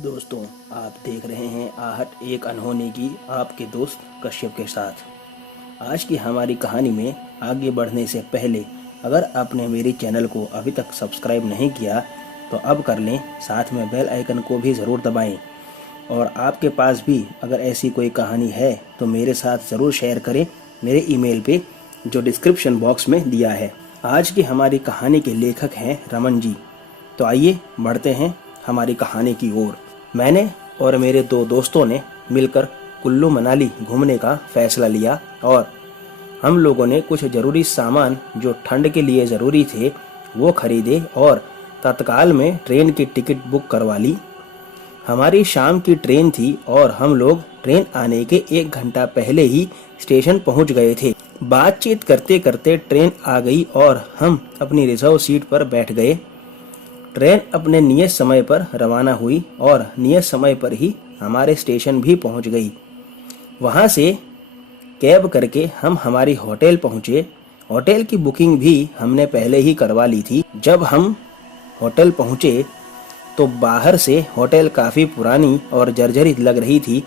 दोस्तों, आप देख रहे हैं आहट एक अनहोनी की आपके दोस्त कश्यप के साथ। आज की हमारी कहानी में आगे बढ़ने से पहले अगर आपने मेरे चैनल को अभी तक सब्सक्राइब नहीं किया तो अब कर लें, साथ में बेल आइकन को भी ज़रूर दबाएं। और आपके पास भी अगर ऐसी कोई कहानी है तो मेरे साथ ज़रूर शेयर करें मेरे ईमेल पे जो डिस्क्रिप्शन बॉक्स में दिया है। आज की हमारी कहानी के लेखक हैं रमन जी। तो आइए बढ़ते हैं हमारी कहानी की ओर। मैंने और मेरे दो दोस्तों ने मिलकर कुल्लू मनाली घूमने का फैसला लिया और हम लोगों ने कुछ ज़रूरी सामान जो ठंड के लिए ज़रूरी थे वो खरीदे और तत्काल में ट्रेन की टिकट बुक करवा ली। हमारी शाम की ट्रेन थी और हम लोग ट्रेन आने के 1 घंटा पहले ही स्टेशन पहुंच गए थे। बातचीत करते करते ट्रेन आ गई और हम अपनी रिजर्व सीट पर बैठ गए। ट्रेन अपने नियत समय पर रवाना हुई और नियत समय पर ही हमारे स्टेशन भी पहुंच गई। वहां से कैब करके हम हमारी होटल पहुंचे। होटल की बुकिंग भी हमने पहले ही करवा ली थी। जब हम होटल पहुंचे तो बाहर से होटल काफ़ी पुरानी और जर्जरित लग रही थी।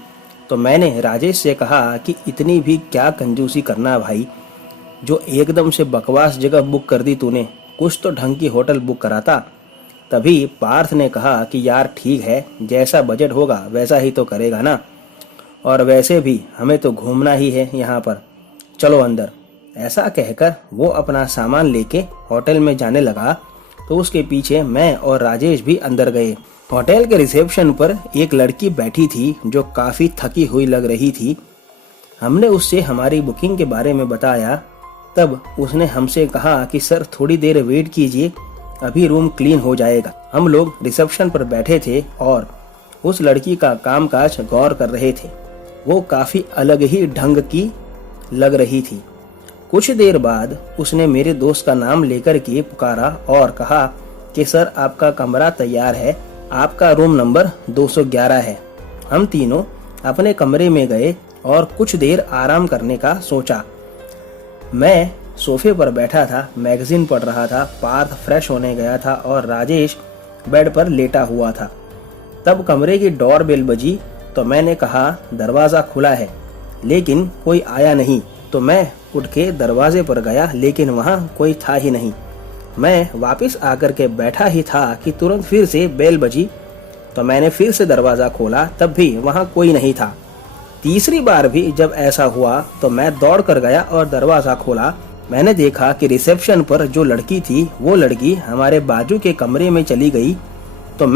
तो मैंने राजेश से कहा कि इतनी भी क्या कंजूसी करना भाई, जो एकदम से बकवास जगह बुक कर दी तूने, कुछ तो ढंग की होटल बुक कराता। तभी पार्थ ने कहा कि यार ठीक है, जैसा बजट होगा वैसा ही तो करेगा ना, और वैसे भी हमें तो घूमना ही है यहाँ पर, चलो अंदर। ऐसा कहकर वो अपना सामान लेके होटल में जाने लगा तो उसके पीछे मैं और राजेश भी अंदर गए। होटल के रिसेप्शन पर एक लड़की बैठी थी जो काफ़ी थकी हुई लग रही थी। हमने उससे हमारी बुकिंग के बारे में बताया। तब उसने हमसे कहा कि सर थोड़ी देर वेट कीजिए, अभी रूम क्लीन हो जाएगा। हम लोग रिसेप्शन पर बैठे थे और उस लड़की का कामकाज गौर कर रहे थे। वो काफ़ी अलग ही ढंग की लग रही थी। कुछ देर बाद उसने मेरे दोस्त का नाम लेकर के पुकारा और कहा कि सर आपका कमरा तैयार है, आपका रूम नंबर 211 है। हम तीनों अपने कमरे में गए और कुछ देर आराम करने का सोचा। मैं सोफे पर बैठा था, मैगजीन पढ़ रहा था। पार्थ फ्रेश होने गया था और राजेश बेड पर लेटा हुआ था। तब कमरे की डोर बेल बजी तो मैंने कहा दरवाज़ा खुला है, लेकिन कोई आया नहीं। तो मैं उठ के दरवाजे पर गया, लेकिन वहाँ कोई था ही नहीं। मैं वापस आकर के बैठा ही था कि तुरंत फिर से बेल बजी। तो मैंने फिर से दरवाज़ा खोला, तब भी वहाँ कोई नहीं था। तीसरी बार भी जब ऐसा हुआ तो मैं दौड़ कर गया और दरवाज़ा खोला। मैंने देखा कि रिसेप्शन पर जो लड़की थी वो लड़की हमारे बाजू के कमरे में चली गई। तो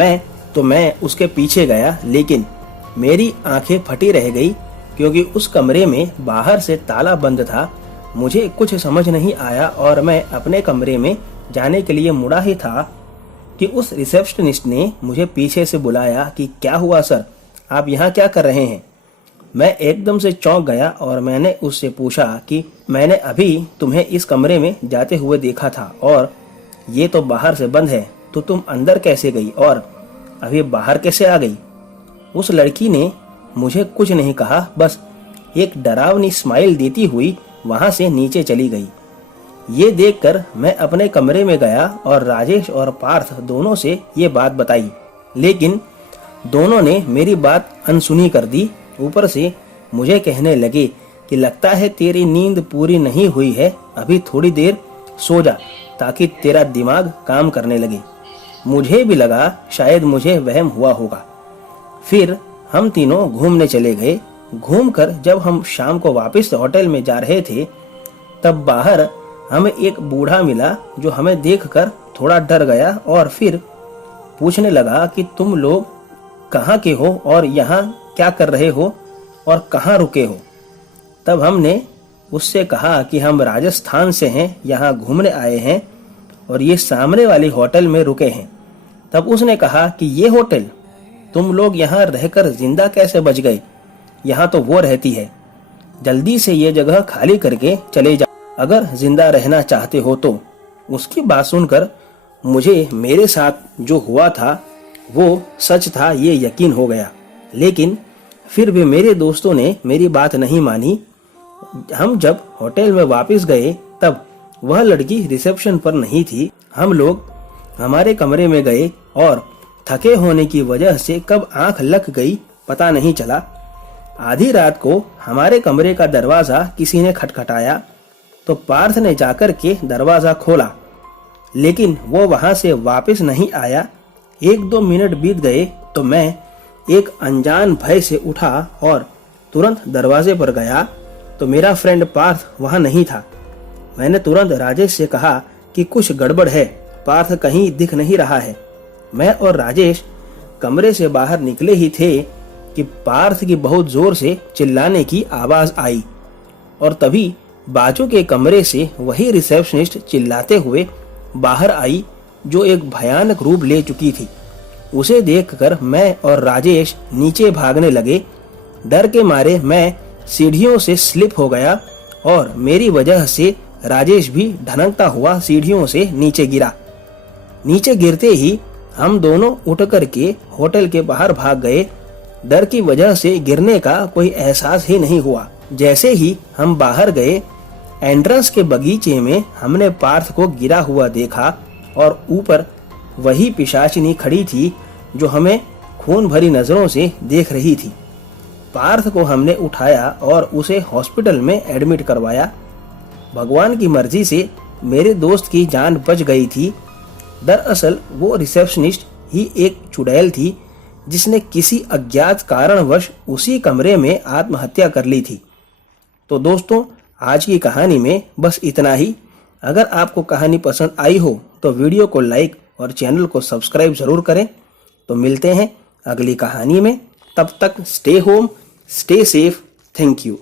मैं उसके पीछे गया, लेकिन मेरी आंखें फटी रह गई क्योंकि उस कमरे में बाहर से ताला बंद था। मुझे कुछ समझ नहीं आया और मैं अपने कमरे में जाने के लिए मुड़ा ही था कि उस रिसेप्शनिस्ट ने मुझे पीछे से बुलाया कि क्या हुआ सर, आप यहाँ क्या कर रहे हैं। मैं एकदम से चौंक गया और मैंने उससे पूछा कि मैंने अभी तुम्हें इस कमरे में जाते हुए देखा था और ये तो बाहर से बंद है, तो तुम अंदर कैसे गई और अभी बाहर कैसे आ गई। उस लड़की ने मुझे कुछ नहीं कहा, बस एक डरावनी स्माइल देती हुई वहां से नीचे चली गई। ये देखकर मैं अपने कमरे में गया और राजेश और पार्थ दोनों से ये बात बताई, लेकिन दोनों ने मेरी बात अनसुनी कर दी। ऊपर से मुझे कहने लगे कि लगता है तेरी नींद पूरी नहीं हुई है, अभी थोड़ी देर सो जा ताकि तेरा दिमाग काम करने लगे। मुझे भी लगा शायद मुझे वहम हुआ होगा। फिर हम तीनों घूमने चले गए। घूमकर जब हम शाम को वापस होटल में जा रहे थे तब बाहर हमें एक बूढ़ा मिला जो हमें देखकर थोड़ा डर गया और फिर पूछने लगा कि तुम लोग कहाँ के हो और यहाँ क्या कर रहे हो और कहाँ रुके हो। तब हमने उससे कहा कि हम राजस्थान से हैं, यहाँ घूमने आए हैं और ये सामने वाली होटल में रुके हैं। तब उसने कहा कि ये होटल, तुम लोग यहाँ रहकर जिंदा कैसे बच गए, यहाँ तो वो रहती है, जल्दी से ये जगह खाली करके चले जाओ अगर जिंदा रहना चाहते हो तो। उसकी बात सुनकर मुझे मेरे साथ जो हुआ था वो सच था ये यकीन हो गया, लेकिन फिर भी मेरे दोस्तों ने मेरी बात नहीं मानी। हम जब होटल में वापस गए तब वह लड़की रिसेप्शन पर नहीं थी। हम लोग हमारे कमरे में गए और थके होने की वजह से कब आंख लग गई पता नहीं चला। आधी रात को हमारे कमरे का दरवाजा किसी ने खटखटाया तो पार्थ ने जाकर के दरवाजा खोला, लेकिन वो वहां से वापस नहीं आया। 1-2 मिनट बीत गए तो मैं एक अनजान भय से उठा और तुरंत दरवाजे पर गया तो मेरा फ्रेंड पार्थ वहां नहीं था। मैंने तुरंत राजेश से कहा कि कुछ गड़बड़ है, पार्थ कहीं दिख नहीं रहा है। मैं और राजेश कमरे से बाहर निकले ही थे कि पार्थ की बहुत जोर से चिल्लाने की आवाज आई और तभी बाजू के कमरे से वही रिसेप्शनिस्ट चिल्लाते हुए बाहर आई जो एक भयानक रूप ले चुकी थी। उसे देखकर मैं और राजेश नीचे भागने लगे। डर के मारे मैं सीढ़ियों से स्लिप हो गया और मेरी वजह से राजेश भी ढनकता हुआ सीढ़ियों से नीचे गिरा। नीचे गिरते ही हम दोनों उठ करके होटल के बाहर भाग गए। डर की वजह से गिरने का कोई एहसास ही नहीं हुआ। जैसे ही हम बाहर गए, एंट्रेंस के बगीचे में हमने पार्थ को गिरा हुआ देखा और ऊपर वही पिशाचिनी खड़ी थी जो हमें खून भरी नजरों से देख रही थी। पार्थ को हमने उठाया और उसे हॉस्पिटल में एडमिट करवाया। भगवान की मर्जी से मेरे दोस्त की जान बच गई थी। दरअसल वो रिसेप्शनिस्ट ही एक चुड़ैल थी जिसने किसी अज्ञात कारणवश उसी कमरे में आत्महत्या कर ली थी। तो दोस्तों, आज की कहानी में बस इतना ही। अगर आपको कहानी पसंद आई हो तो वीडियो को लाइक और चैनल को सब्सक्राइब जरूर करें। तो मिलते हैं अगली कहानी में। तब तक stay home, stay safe. Thank you.